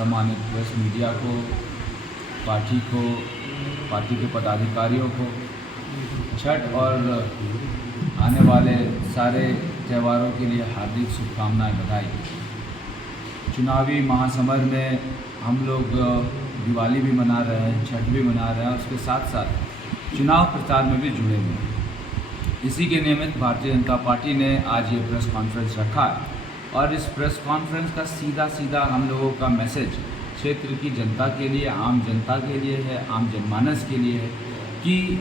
सम्मानित press media को, party को, पार्टी के पदाधिकारियों को छठ और आने वाले सारे त्योहारों के लिए हार्दिक शुभकामनाएं, बधाई। चुनावी महासमर में हम लोग दिवाली भी मना रहे हैं, छठ भी मना रहे हैं, उसके साथ साथ चुनाव प्रचार में भी जुड़े हुए हैं। इसी के निमित्त भारतीय जनता पार्टी ने आज ये प्रेस कॉन्फ्रेंस रखा है और इस प्रेस कॉन्फ्रेंस का सीधा हम लोगों का मैसेज क्षेत्र की जनता के लिए, आम जनता के लिए है, आम जनमानस के लिए है कि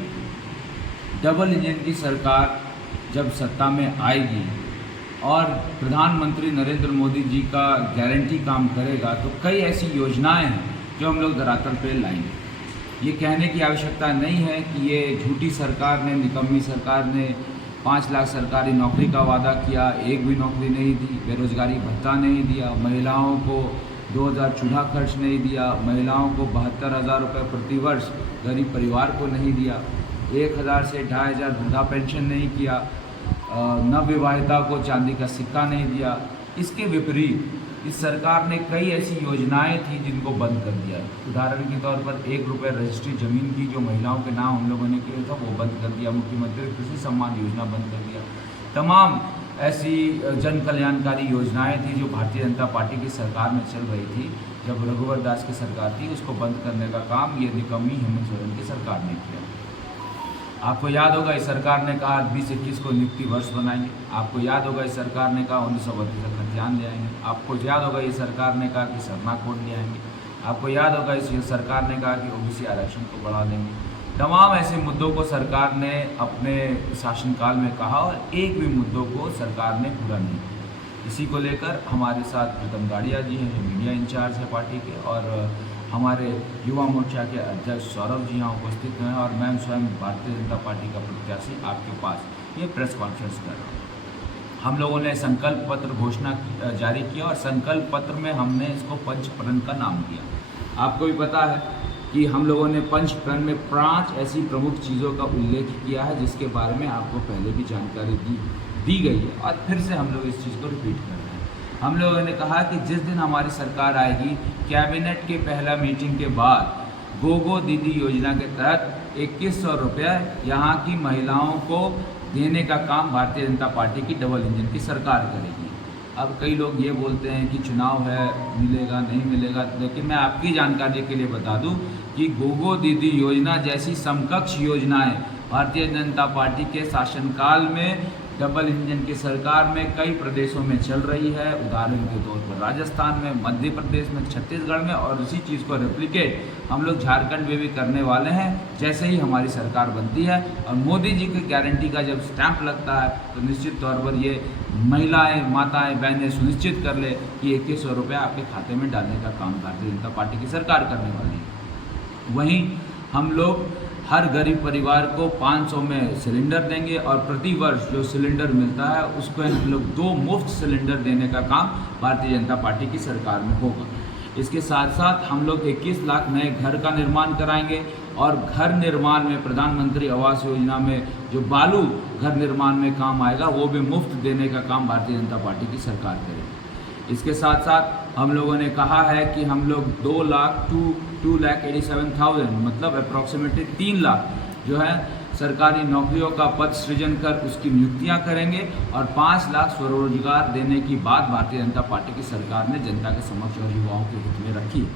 डबल इंजन की सरकार जब सत्ता में आएगी और प्रधानमंत्री नरेंद्र मोदी जी का गारंटी काम करेगा तो कई ऐसी योजनाएं हैं जो हम लोग धरातल पे लाएंगे। ये कहने की आवश्यकता नहीं है कि ये झूठी सरकार ने, निकम्मी सरकार ने 5 लाख सरकारी नौकरी का वादा किया, एक भी नौकरी नहीं दी, बेरोजगारी भत्ता नहीं दिया, महिलाओं को 2000 चूल्हा खर्च नहीं दिया, महिलाओं को 72,000 रुपये प्रतिवर्ष गरीब परिवार को नहीं दिया, 1000 से 2500 वृद्धा पेंशन नहीं किया, नवविवाहिता को चांदी का सिक्का नहीं दिया। इसके विपरीत इस सरकार ने कई ऐसी योजनाएं थी जिनको बंद कर दिया। उदाहरण के तौर पर 1 रुपये रजिस्ट्री ज़मीन की जो महिलाओं के नाम हम लोगों ने किया था वो बंद कर दिया। मुख्यमंत्री कृषि सम्मान योजना बंद कर दिया। तमाम ऐसी जन कल्याणकारी योजनाएं थी जो भारतीय जनता पार्टी की सरकार में चल रही थी, जब रघुवर दास की सरकार थी, उसको बंद करने का काम ये निकम्मी हेमंत सोरेन की सरकार ने किया। आपको याद होगा इस सरकार ने कहा 2021 को नियुक्ति वर्ष बनाएंगे। आपको याद होगा इस सरकार ने कहा 1932 का खतियान ले आएंगे। आपको याद होगा इस सरकार ने कहा कि सरना कोड ले आएंगे। आपको याद होगा इस सरकार ने कहा कि ओबीसी आरक्षण को बढ़ा देंगे। तमाम ऐसे मुद्दों को सरकार ने अपने शासनकाल में कहा और एक भी मुद्दों को सरकार ने पूरा नहीं किया। इसी को लेकर हमारे साथ प्रीतम गाड़िया जी हैं जो मीडिया इंचार्ज है पार्टी के, और हमारे युवा मोर्चा के अध्यक्ष सौरभ जी यहाँ उपस्थित हैं, और मैं स्वयं भारतीय जनता पार्टी का प्रत्याशी आपके पास ये प्रेस कॉन्फ्रेंस कर रहा हूँ। हम लोगों ने संकल्प पत्र घोषणा जारी किया और संकल्प पत्र में हमने इसको पंचप्रण का नाम दिया। आपको भी पता है कि हम लोगों ने पंचप्रण में 5 ऐसी प्रमुख चीज़ों का उल्लेख किया है जिसके बारे में आपको पहले भी जानकारी दी गई है और फिर से हम लोग इस चीज़ को रिपीट कर रहे हैं। हम लोगों ने कहा कि जिस दिन हमारी सरकार आएगी, कैबिनेट के पहला मीटिंग के बाद गोगो दीदी योजना के तहत 2100 रुपये यहाँ की महिलाओं को देने का काम भारतीय जनता पार्टी की डबल इंजन की सरकार करेगी। अब कई लोग ये बोलते हैं कि चुनाव है, मिलेगा नहीं मिलेगा, लेकिन मैं आपकी जानकारी के लिए बता दूं कि गोगो दीदी योजना जैसी समकक्ष योजनाएं भारतीय जनता पार्टी के शासनकाल में डबल इंजन की सरकार में कई प्रदेशों में चल रही है। उदाहरण के तौर पर राजस्थान में, मध्य प्रदेश में, छत्तीसगढ़ में, और इसी चीज़ को रेप्लिकेट हम लोग झारखंड में भी करने वाले हैं जैसे ही हमारी सरकार बनती है। और मोदी जी की गारंटी का जब स्टैंप लगता है तो निश्चित तौर पर ये महिलाएं, माताएं, बहनें सुनिश्चित कर ले कि 2100 रुपये आपके खाते में डालने का काम भारतीय जनता पार्टी की सरकार करने वाली है। वहीं हम लोग हर गरीब परिवार को 500 में सिलेंडर देंगे और प्रति वर्ष जो सिलेंडर मिलता है उसको हम लोग 2 मुफ्त सिलेंडर देने का काम भारतीय जनता पार्टी की सरकार में होगा। इसके साथ साथ हम लोग 21 लाख नए घर का निर्माण कराएंगे और घर निर्माण में प्रधानमंत्री आवास योजना में जो बालू घर निर्माण में काम आएगा वो भी मुफ्त देने का काम भारतीय जनता पार्टी की सरकार करेगी। इसके साथ साथ हम लोगों ने कहा है कि हम लोग 2,87,000 मतलब अप्रॉक्सीमेटली 3 लाख जो है सरकारी नौकरियों का पद सृजन कर उसकी नियुक्तियां करेंगे और 5 लाख स्वरोजगार देने की बात भारतीय जनता पार्टी की सरकार ने जनता के समक्ष और युवाओं के हित में रखी है।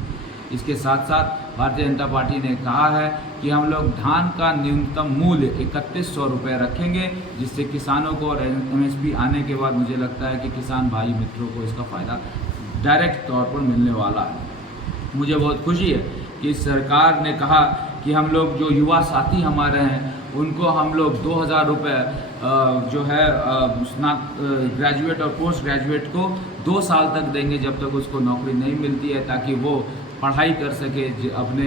इसके साथ साथ भारतीय जनता पार्टी ने कहा है कि हम लोग धान का न्यूनतम मूल्य 3100 रुपये रखेंगे, जिससे किसानों को और MSP आने के बाद मुझे लगता है कि किसान भाई मित्रों को इसका फ़ायदा डायरेक्ट तौर पर मिलने वाला है। मुझे बहुत खुशी है कि सरकार ने कहा कि हम लोग जो युवा साथी हमारे हैं उनको हम लोग 2000 रुपये जो है ग्रेजुएट और पोस्ट ग्रेजुएट को 2 साल तक देंगे जब तक उसको नौकरी नहीं मिलती है, ताकि वो पढ़ाई कर सके, अपने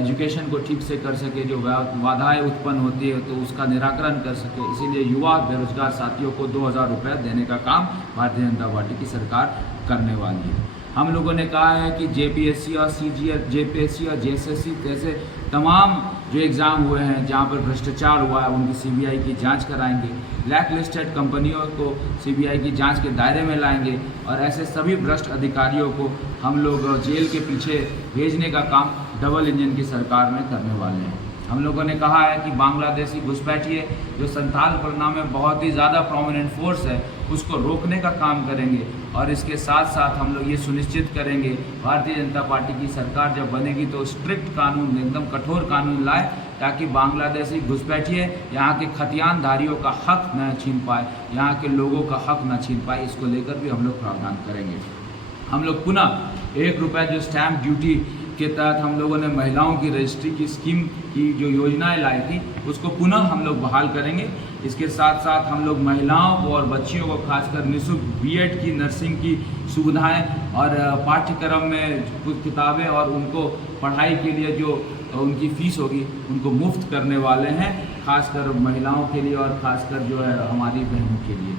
एजुकेशन को ठीक से कर सके, जो बाधाएँ उत्पन्न होती है तो उसका निराकरण कर सके। इसीलिए युवा बेरोजगार साथियों को 2000 रुपये देने का काम भारतीय जनता पार्टी की सरकार करने वाली है। हम लोगों ने कहा है कि JPSC और CGL, JPSC और JSSC जैसे तमाम जो एग्ज़ाम हुए हैं जहाँ पर भ्रष्टाचार हुआ है उनकी सीबीआई की जांच कराएंगे, ब्लैक लिस्टेड कंपनियों को सीबीआई की जांच के दायरे में लाएंगे और ऐसे सभी भ्रष्ट अधिकारियों को हम लोग जेल के पीछे भेजने का काम डबल इंजन की सरकार में करने वाले हैं। हम लोगों ने कहा है कि बांग्लादेशी घुसपैठिए जो संथाल परगना में बहुत ही ज़्यादा प्रोमिनेंट फोर्स है उसको रोकने का काम करेंगे और इसके साथ साथ हम लोग ये सुनिश्चित करेंगे भारतीय जनता पार्टी की सरकार जब बनेगी तो स्ट्रिक्ट कानून, एकदम कठोर कानून लाए ताकि बांग्लादेशी घुसपैठिए यहाँ के खतियानधारियों का हक न छीन पाए, यहाँ के लोगों का हक न छीन पाए। इसको लेकर भी हम लोग प्रावधान करेंगे। हम लोग पुनः 1 रुपये जो स्टैंप ड्यूटी के तहत हम लोगों ने महिलाओं की रजिस्ट्री की स्कीम की जो योजनाएं लाई थी उसको पुनः हम लोग बहाल करेंगे। इसके साथ साथ हम लोग महिलाओं को और बच्चियों को खासकर निःशुल्क बीएड की, नर्सिंग की सुविधाएं और पाठ्यक्रम में कुछ किताबें और उनको पढ़ाई के लिए जो उनकी फ़ीस होगी उनको मुफ्त करने वाले हैं, खासकर महिलाओं के लिए और खासकर जो है हमारी बहनों के लिए।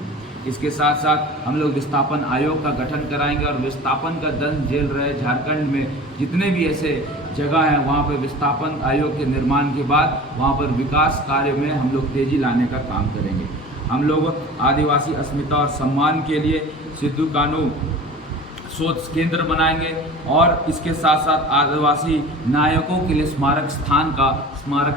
इसके साथ साथ हम लोग विस्थापन आयोग का गठन कराएंगे और विस्थापन का दंड झेल रहे झारखंड में जितने भी ऐसे जगह हैं वहाँ पर विस्थापन आयोग के निर्माण के बाद वहाँ पर विकास कार्य में हम लोग तेज़ी लाने का काम करेंगे। हम लोग आदिवासी अस्मिता और सम्मान के लिए सिद्धू कानू शोध केंद्र बनाएंगे और इसके साथ साथ आदिवासी नायकों के लिए स्मारक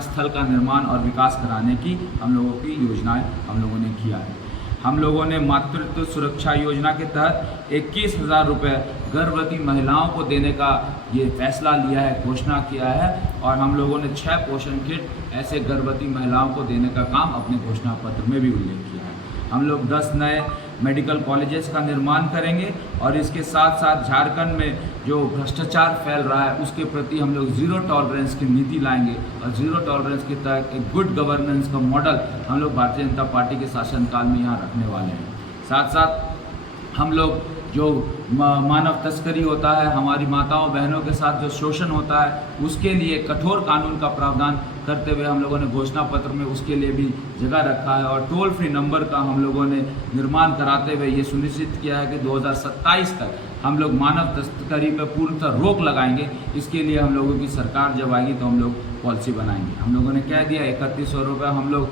स्थल का निर्माण और विकास कराने की हम लोगों की योजनाएं हम लोगों ने किया है। हम लोगों ने मातृत्व सुरक्षा योजना के तहत 21,000 रुपये गर्भवती महिलाओं को देने का ये फैसला लिया है, घोषणा किया है और हम लोगों ने 6 पोषण किट ऐसे गर्भवती महिलाओं को देने का काम अपने घोषणा पत्र में भी उल्लेख किया है। हम लोग 10 नए मेडिकल कॉलेजेस का निर्माण करेंगे और इसके साथ साथ झारखंड में जो भ्रष्टाचार फैल रहा है उसके प्रति हम लोग ज़ीरो टॉलरेंस की नीति लाएंगे और ज़ीरो टॉलरेंस के तहत एक गुड गवर्नेंस का मॉडल हम लोग भारतीय जनता पार्टी के शासनकाल में यहाँ रखने वाले हैं। साथ साथ हम लोग जो मानव तस्करी होता है, हमारी माताओं बहनों के साथ जो शोषण होता है उसके लिए कठोर कानून का प्रावधान करते हुए हम लोगों ने घोषणा पत्र में उसके लिए भी जगह रखा है और टोल फ्री नंबर का हम लोगों ने निर्माण कराते हुए ये सुनिश्चित किया है कि 2027 तक हम लोग मानव तस्करी पर पूर्णतः रोक लगाएंगे। इसके लिए हम लोगों की सरकार जब आएगी तो हम लोग पॉलिसी बनाएंगे। हम लोगों ने कह दिया 3100 रुपये हम लोग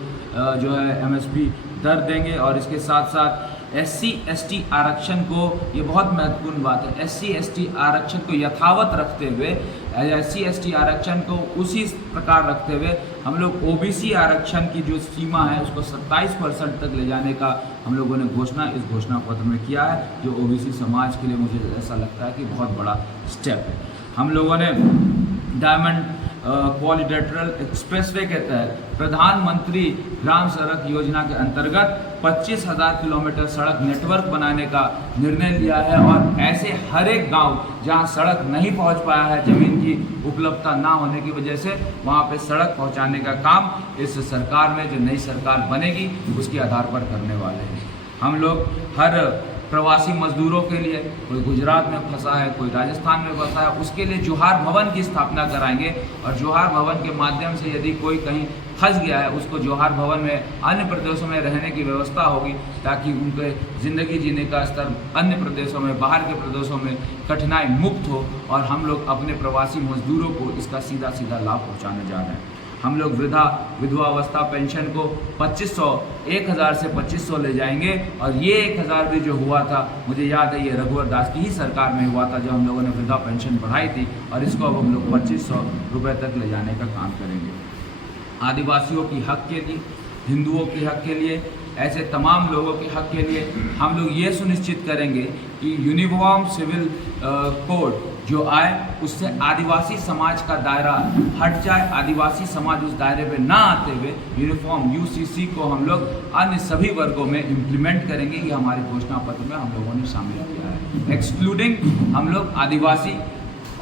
जो है MSP दर देंगे और इसके साथ साथ SC/ST आरक्षण को, ये बहुत महत्वपूर्ण बात है, SC/ST आरक्षण को यथावत रखते हुए SC/ST आरक्षण को उसी प्रकार रखते हुए हम लोग OBC आरक्षण की जो सीमा है उसको 27% तक ले जाने का हम लोगों ने इस घोषणा पत्र में किया है, जो OBC समाज के लिए मुझे ऐसा लगता है कि बहुत बड़ा स्टेप है। हम लोगों ने डायमंड क्वाड्रिलेटरल एक्सप्रेसवे के तहत प्रधानमंत्री ग्राम सड़क योजना के अंतर्गत 25,000 किलोमीटर सड़क नेटवर्क बनाने का निर्णय लिया है और ऐसे हर एक गांव जहां सड़क नहीं पहुंच पाया है, ज़मीन की उपलब्धता ना होने की वजह से, वहां पे सड़क पहुंचाने का काम इस सरकार में जो नई सरकार बनेगी उसके आधार पर करने वाले हैं। हम लोग हर प्रवासी मजदूरों के लिए, कोई गुजरात में फंसा है, कोई राजस्थान में फंसा है, उसके लिए जोहार भवन की स्थापना कराएंगे और जोहार भवन के माध्यम से यदि कोई कहीं फंस गया है उसको जोहार भवन में अन्य प्रदेशों में रहने की व्यवस्था होगी ताकि उनके ज़िंदगी जीने का स्तर अन्य प्रदेशों में, बाहर के प्रदेशों में कठिनाई मुक्त हो और हम लोग अपने प्रवासी मजदूरों को इसका सीधा सीधा लाभ पहुँचाने जा रहे हैं। हम लोग विधवावस्था पेंशन को 1,000 से 2,500 ले जाएंगे और ये 1,000 भी जो हुआ था, मुझे याद है ये रघुवर दास की ही सरकार में हुआ था जब हम लोगों ने वृद्धा पेंशन बढ़ाई थी और इसको अब हम लोग 2,500 रुपये तक ले जाने का काम करेंगे। आदिवासियों की हक के लिए, हिंदुओं के हक के लिए, ऐसे तमाम लोगों के हक के लिए हम लोग ये सुनिश्चित करेंगे कि यूनिफॉर्म सिविल कोड जो आए उससे आदिवासी समाज का दायरा हट जाए, आदिवासी समाज उस दायरे पे ना आते हुए यूनिफॉर्म UCC को हम लोग अन्य सभी वर्गों में इम्प्लीमेंट करेंगे। ये हमारे घोषणा पत्र में हम लोगों ने शामिल किया है। एक्सक्लूडिंग हम लोग आदिवासी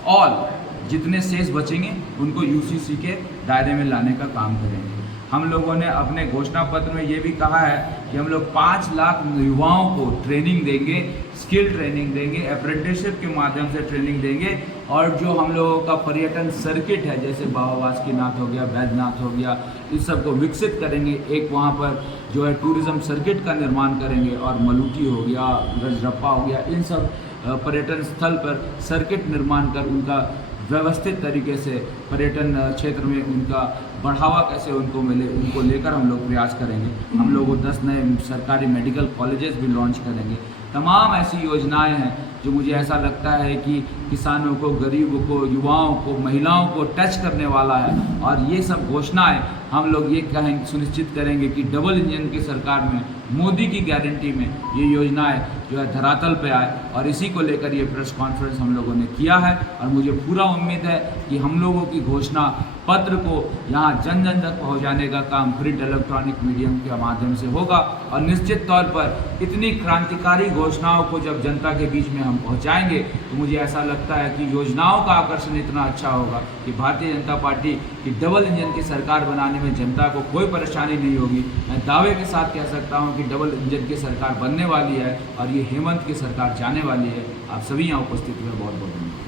ऑल जितने शेष बचेंगे उनको UCC के दायरे में लाने का काम करेंगे। हम लोगों ने अपने घोषणा पत्र में ये भी कहा है कि हम लोग 5 लाख युवाओं को ट्रेनिंग देंगे, स्किल ट्रेनिंग देंगे, अप्रेंटिसशिप के माध्यम से ट्रेनिंग देंगे और जो हम लोगों का पर्यटन सर्किट है जैसे बाबा बासुकीनाथ हो गया, बैद्यनाथ हो गया, इस सब को विकसित करेंगे। एक वहाँ पर जो है टूरिज़्म सर्किट का निर्माण करेंगे और मलूटी हो गया, गजरप्पा हो गया, इन सब पर्यटन स्थल पर सर्किट निर्माण कर उनका व्यवस्थित तरीके से पर्यटन क्षेत्र में उनका बढ़ावा कैसे उनको मिले, उनको लेकर हम लोग प्रयास करेंगे। हम लोग 10 नए सरकारी मेडिकल कॉलेजेस भी लॉन्च करेंगे। तमाम ऐसी योजनाएं हैं जो मुझे ऐसा लगता है कि किसानों को, गरीबों को, युवाओं को, महिलाओं को टच करने वाला है। और ये सब घोषणाएं हम लोग ये कहेंगे, सुनिश्चित करेंगे कि डबल इंजन की सरकार में, मोदी की गारंटी में ये योजनाएं जो है धरातल पे आए। और इसी को लेकर ये प्रेस कॉन्फ्रेंस हम लोगों ने किया है। और मुझे पूरा उम्मीद है कि हम लोगों की घोषणा पत्र को यहाँ जन जन तक पहुँचाने का काम प्रिंट इलेक्ट्रॉनिक मीडियम के माध्यम से होगा। और निश्चित तौर पर इतनी क्रांतिकारी घोषणाओं को जब जनता के बीच में हम पहुँचाएंगे तो मुझे ऐसा लगता है कि योजनाओं का आकर्षण इतना अच्छा होगा कि भारतीय जनता पार्टी की डबल इंजन की सरकार बनाने में जनता को कोई परेशानी नहीं होगी। मैं दावे के साथ कह सकता हूँ कि डबल इंजन की सरकार बनने वाली है और ये हेमंत की सरकार जाने वाली है। आप सभी यहाँ उपस्थित हुए बहुत बहुत धन्यवाद।